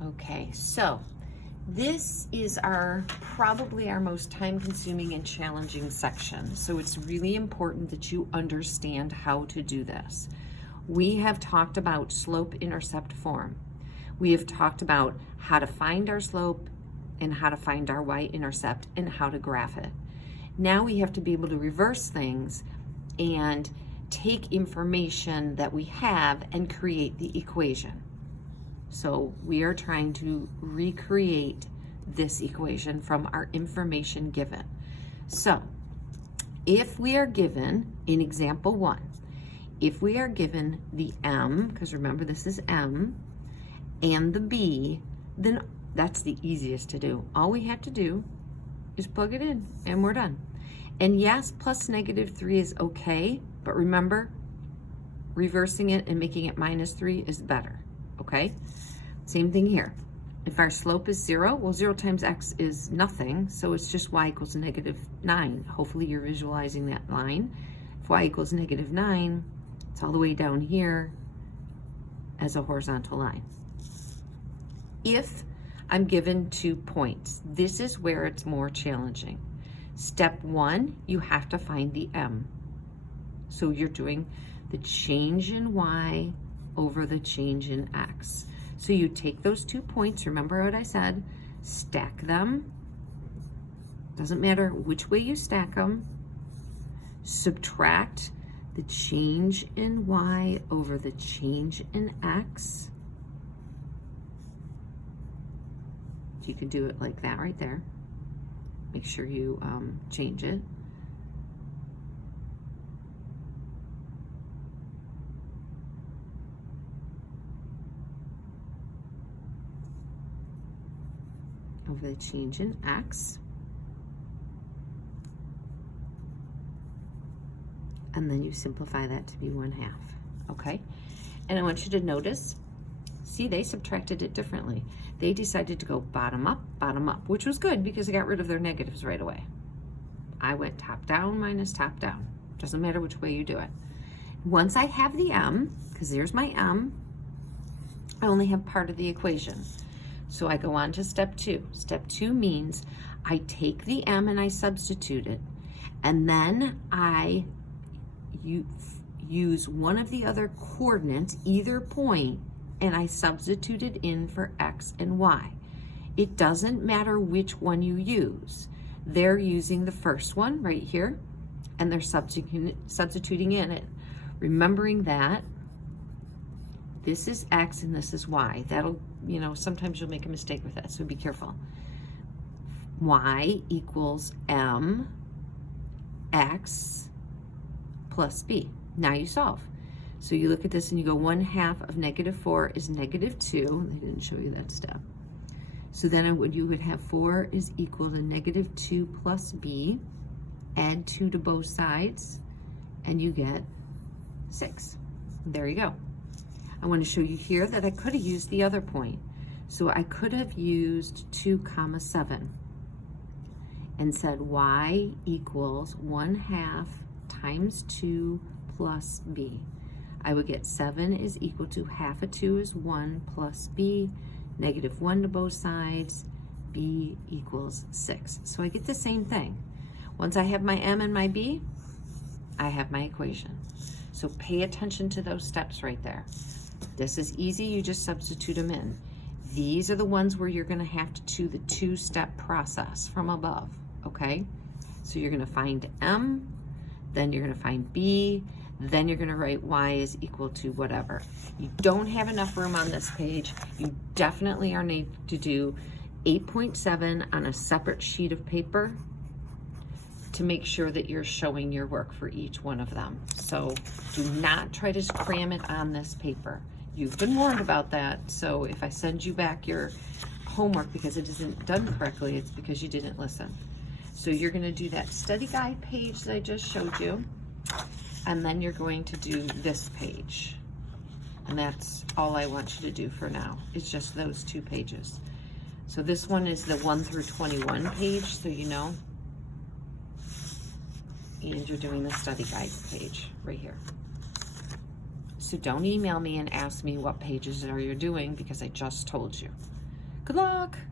Okay, so this is probably our most time-consuming and challenging section. So it's really important that you understand how to do this. We have talked about slope-intercept form. We have talked about how to find our slope and how to find our y-intercept and how to graph it. Now we have to be able to reverse things and take information that we have and create the equation. So we are trying to recreate this equation from our information given. So if we are given, in example 1, if we are given the m, because remember this is m, and the b, then that's the easiest to do. All we have to do is plug it in and we're done. And yes, plus -3 is okay, but remember, reversing it and making it -3 is better, okay? Same thing here. If our slope is 0, well, 0 times x is nothing, so it's just y equals -9. Hopefully you're visualizing that line. If y equals -9, it's all the way down here as a horizontal line. If I'm given 2 points, this is where it's more challenging. Step 1, you have to find the m. So you're doing the change in y over the change in x. So you take those 2 points, remember what I said, stack them. Doesn't matter which way you stack them. Subtract the change in y over the change in x. You can do it like that right there. Make sure you change it. Over the change in x. And then you simplify that to be 1/2, okay? And I want you to notice, see, they subtracted it differently. They decided to go bottom up, which was good because they got rid of their negatives right away. I went top down minus top down. Doesn't matter which way you do it. Once I have the m, because there's my m, I only have part of the equation. So I go on to step 2. Step 2 means I take the m and I substitute it, and then I use one of the other coordinates, either point, and I substitute it in for x and y. It doesn't matter which one you use. They're using the first one right here, and they're substituting in it. Remembering that this is x and this is y. That'll, you know, sometimes you'll make a mistake with that, so be careful. Y equals m x plus b. Now you solve. So you look at this and you go 1/2 of -4 is -2. They didn't show you that step. So then you would have 4 is equal to -2 plus b. Add 2 to both sides and you get 6. There you go. I want to show you here that I could have used the other point. So I could have used 2, 7 and said y equals 1/2 times 2 plus b. I would get 7 is equal to 1/2 of 2 is 1 plus b, -1 to both sides, b equals 6. So I get the same thing. Once I have my m and my b, I have my equation. So pay attention to those steps right there. This is easy, you just substitute them in. These are the ones where you're gonna have to do the 2-step process from above, okay? So you're gonna find m, then you're gonna find b, then you're gonna write y is equal to whatever. You don't have enough room on this page. You definitely are need to do 8.7 on a separate sheet of paper to make sure that you're showing your work for each one of them. So do not try to cram it on this paper. You've been warned about that, so if I send you back your homework because it isn't done correctly, it's because you didn't listen. So you're gonna do that study guide page that I just showed you, and then you're going to do this page. And that's all I want you to do for now. It's just those 2 pages. So this one is the 1 through 21 page, so you know. And you're doing the study guide page right here. So don't email me and ask me what pages are you doing because I just told you. Good luck.